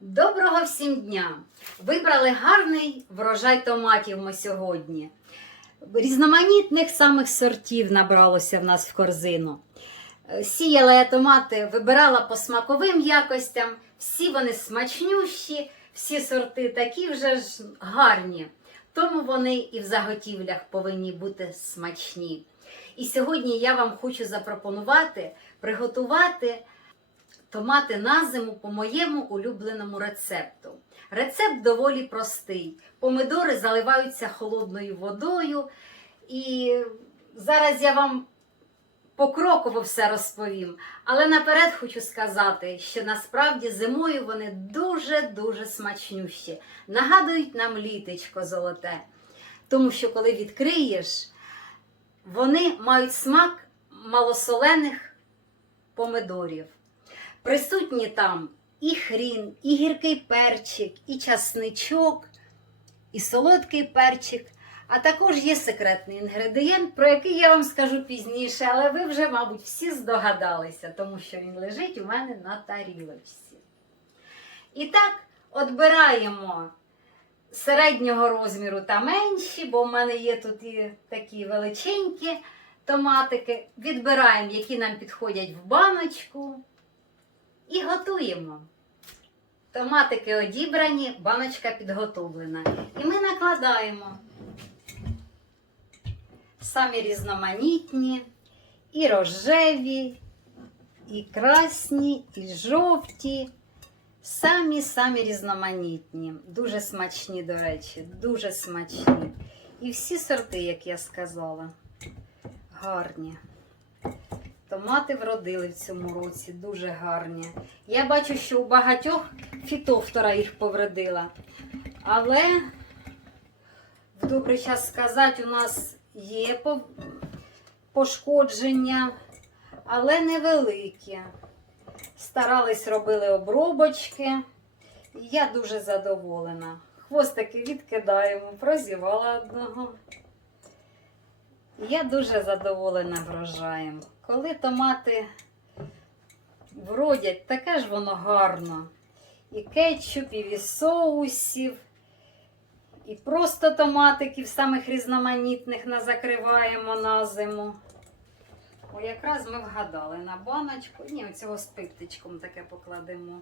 Доброго всім дня! Вибрали гарний врожай томатів ми сьогодні. Різноманітних самих сортів набралося в нас в корзину. Е, Сіяла я томати, вибирала по смаковим якостям. Всі вони смачнющі, всі сорти такі вже ж гарні. Тому вони і в заготівлях повинні бути смачні. І сьогодні я вам хочу запропонувати приготувати томати на зиму по моєму улюбленому рецепту. Рецепт доволі простий. Помидори заливаються холодною водою. І зараз я вам покроково все розповім. Але наперед хочу сказати, що насправді зимою вони дуже-дуже смачнющі. Нагадують нам літечко золоте. Тому що коли відкриєш, вони мають смак малосолених помидорів. Присутні там і хрін, і гіркий перчик, і часничок, і солодкий перчик. А також є секретний інгредієнт, про який я вам скажу пізніше, але ви вже, мабуть, всі здогадалися, тому що він лежить у мене на тарілочці. І так, отбираємо середнього розміру та менші, бо в мене є тут і такі величенькі томатики. Відбираємо, які нам підходять в баночку. І готуємо. Томатики одібрані, баночка підготовлена. І ми накладаємо самі різноманітні, і рожеві, і красні, і жовті. Самі-самі різноманітні. Дуже смачні, до речі, дуже смачні. І всі сорти, як я сказала, гарні. Томати вродили в цьому році, дуже гарні. Я бачу, що у багатьох фітофтора їх повредила. Але в добрий час сказати, у нас є пошкодження, але невеликі. Старались, робили обробочки. Я дуже задоволена. Хвостики відкидаємо, прозівала одного. Я дуже задоволена врожаєм. Коли томати вродять, таке ж воно гарно. І кетчупів, і соусів, і просто томатиків самих різноманітних назакриваємо на зиму. О, якраз ми вгадали на баночку. Ні, оцього з пиптичком таке покладемо.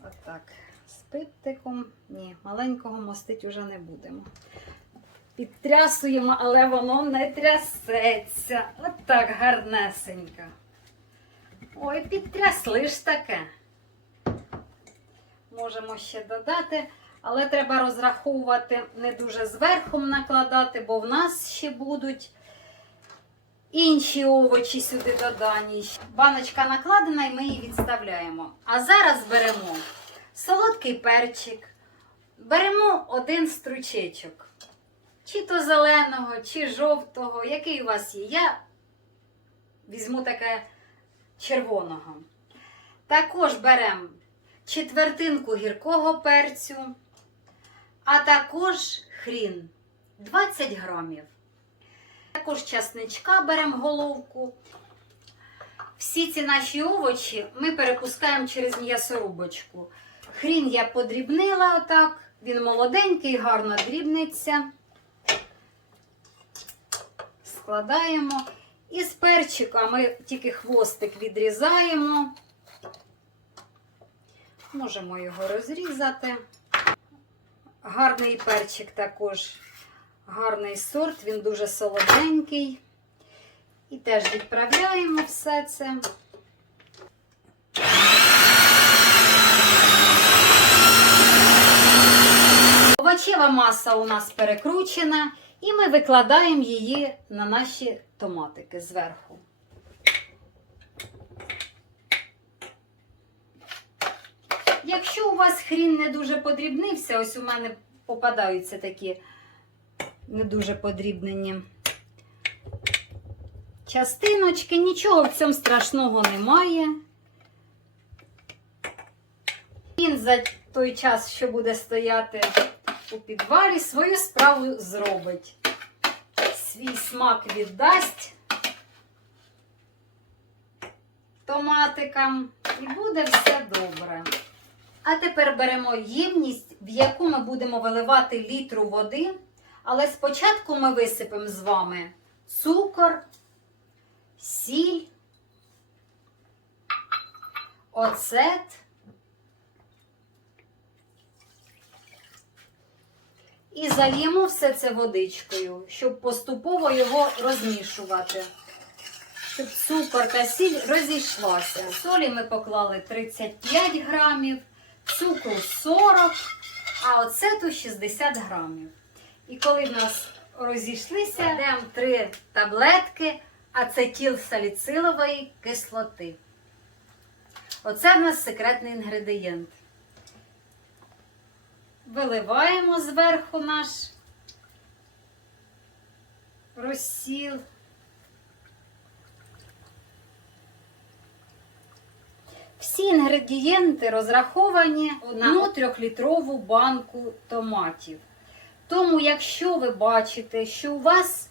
Отак. З пиптиком. Ні, маленького мостить уже не будемо. Підтрясуємо, але воно не трясеться. От так гарнесенько. Ой, підтрясли ж таке. Можемо ще додати, але треба розраховувати не дуже зверху накладати, бо в нас ще будуть інші овочі сюди додані. Баночка накладена і ми її відставляємо. А зараз беремо солодкий перчик, беремо один стручечок. Чи то зеленого, чи жовтого, який у вас є. Я візьму таке червоного. Також беремо четвертинку гіркого перцю, а також хрін 20 грамів. Також часничка беремо головку. Всі ці наші овочі ми перепускаємо через м'ясорубочку. Хрін я подрібнила отак, він молоденький, гарно дрібниться складаємо. І з перчика ми тільки хвостик відрізаємо. Можемо його розрізати. Гарний перчик також гарний сорт, він дуже солоденький. І теж відправляємо все це. Овочева маса у нас перекручена, і ми викладаємо її на наші томатики зверху. Якщо у вас хрін не дуже подрібнився, ось у мене попадаються такі не дуже подрібнені частиночки, нічого в цьому страшного немає. Він за той час, що буде стояти у підвалі, свою справу зробить. Свій смак віддасть томатикам і буде все добре. А тепер беремо ємність, в яку ми будемо виливати літру води. Але спочатку ми висипемо з вами цукор, сіль, оцет. І зальємо все це водичкою, щоб поступово його розмішувати. Щоб цукор та сіль розійшлася. Солі ми поклали 35 грамів, цукру 40, а оцету 60 грамів. І коли в нас розійшлися, йдемо три таблетки ацетилсаліцилової кислоти. Оце в нас секретний інгредієнт. Виливаємо зверху наш розсіл. Всі інгредієнти розраховані на трьохлітрову банку томатів. Тому, якщо ви бачите, що у вас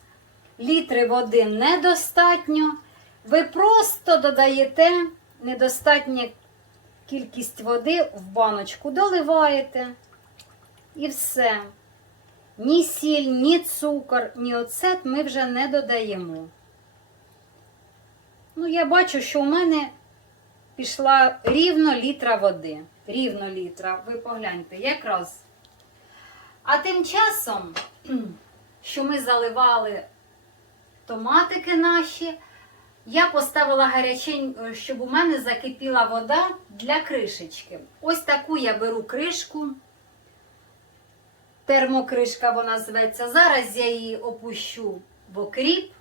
літри води недостатньо, ви просто додаєте недостатню кількість води в баночку, доливаєте і все. Ні сіль, ні цукор, ні оцет ми вже не додаємо. Ну, я бачу, що у мене пішла рівно літра води. Рівно літра. Ви погляньте, якраз. А тим часом, що ми заливали томатики наші, я поставила гарячень, щоб у мене закипіла вода для кришечки. Ось таку я беру кришку. Термокришка вона зветься. Зараз я її опущу в окріп.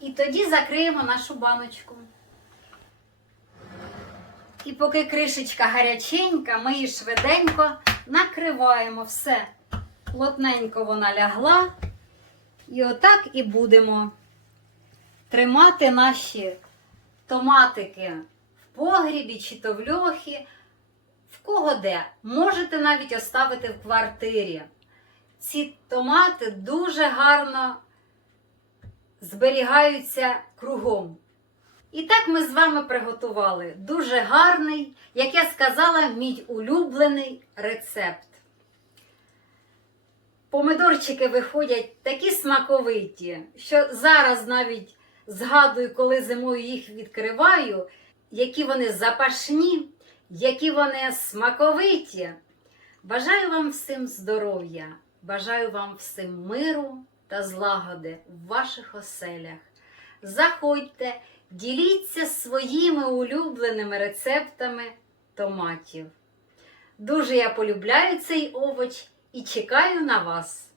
І тоді закриємо нашу баночку. І поки кришечка гаряченька, ми її швиденько накриваємо все. Плотненько вона лягла. І отак і будемо тримати наші томатики в погрібі чи то в льохі. В кого де. Можете навіть оставити в квартирі. Ці томати дуже гарно зберігаються кругом. І так ми з вами приготували дуже гарний, як я сказала, мій улюблений рецепт. Помидорчики виходять такі смаковиті, що зараз навіть згадую, коли зимою їх відкриваю, які вони запашні, які вони смаковиті. Бажаю вам всім здоров'я, бажаю вам всім миру та злагоди в ваших оселях. Заходьте, діліться своїми улюбленими рецептами томатів. Дуже я полюбляю цей овоч і чекаю на вас.